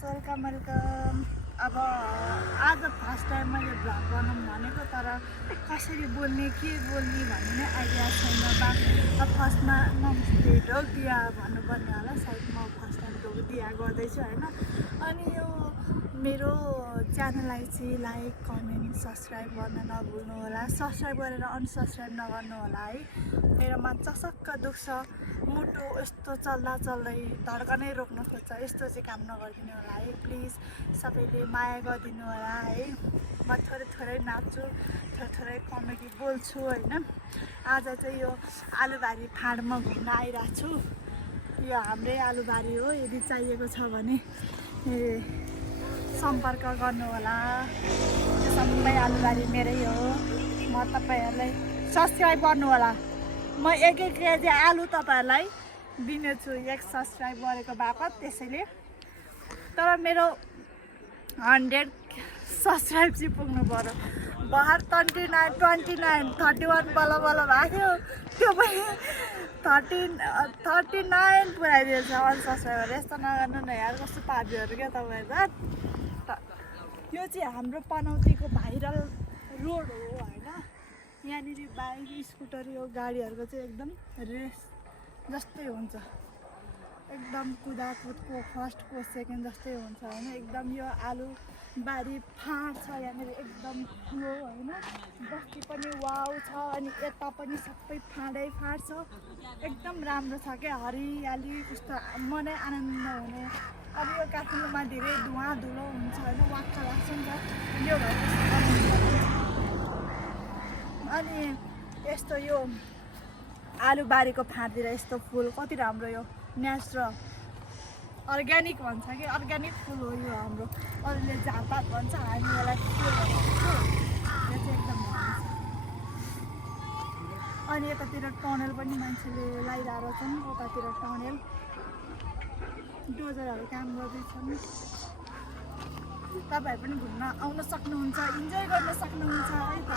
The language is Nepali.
Welcome welcome. अब आज फर्स्ट टाइम मैले भ्लग बनाउँ भनेको, तर कसरी बोल्ने के बोल्ने भन्ने नै आइडिया छैन। अब फर्स्टमा नमस्ते ढोगिया भन्नुपर्ने होला, सायद म फर्स्ट टाइम ढोगिया गर्दैछु होइन। अनि यो मेरो च्यानललाई चाहिँ लाइक कमेन्ट सब्सक्राइब गर्न नभुल्नु होला, सब्सक्राइब गरेर अनसब्सक्राइब नगर्नु होला है। मेरो मन चक्क दुख्छ, मुटु यस्तो चल्दा चल्दै धड्कनै रोक्न खोज्छ, यस्तो चाहिँ काम नगरिदिनु होला है प्लिज। सबैले माया गरिदिनु होला है। म थोरै नाच्छु, थोरै कमेडी बोल्छु होइन। आज चाहिँ यो आलुबारी फाँडमा घुम्न आइरहेको छु। यो हाम्रै आलुबारी हो, यदि चाहिएको छ भने सम्पर्क गर्नु होला। सबै आलुबारी मेरै हो, म तपाईँहरूलाई सब्सक्राइब गर्नु होला। म एक केजी आलु तपाईँहरूलाई दिनेछु एक सब्सक्राइब गरेको बापत। त्यसैले तर मेरो 100 सब्सक्राइब चाहिँ पुग्नु पर्यो। भर्खर 29, 29, 31 बल्ल बल्ल भएको थियो, त्यो पनि 39 पुऱ्याइदिएछ अनसब्सक्राइबर। यस्तो नगर्नु न यार, कस्तो पापीहरू क्या तपाईँहरू। यो चाहिँ हाम्रो पनौतीको भाइरल रोड हो होइन। यहाँनिर बाइक स्कुटर यो गाडीहरूको चाहिँ एकदम रेस जस्तै हुन्छ, एकदम कुदाकुदको फर्स्टको सेकेन्ड जस्तै हुन्छ होइन। एकदम यो आलुबारी फाँड छ यहाँनिर, एकदम ठुलो होइन। बस्ती पनि वाउ छ, अनि यता पनि सबै फाँडै फाँड छ। एकदम राम्रो छ क्या, हरियाली कस्तो मनै आनन्द हुने। अब यो काठमाडौँमा धेरै धुवा धुलो हुन्छ होइन, वाक्क लाग्छ नि त, यो भएर अनि यस्तो यो आलुबारीको फाँडतिर यस्तो फुल कति राम्रो, यो नेचुरल अर्ग्यानिक भन्छ कि, अर्ग्यानिक फुल हो यो हाम्रो। अरूले झारपात भन्छ, हामी यसलाई फुल भन्छौँ। यो चाहिँ एकदम राम्रो छ। अनि यतातिर टनल पनि मान्छेले लगाइरहेको छन्, उतातिर टनल डोजरहरू काम गर्दैछन्। तपाईँहरू पनि घुम्न आउन सक्नुहुन्छ, इन्जोय गर्न सक्नुहुन्छ है त।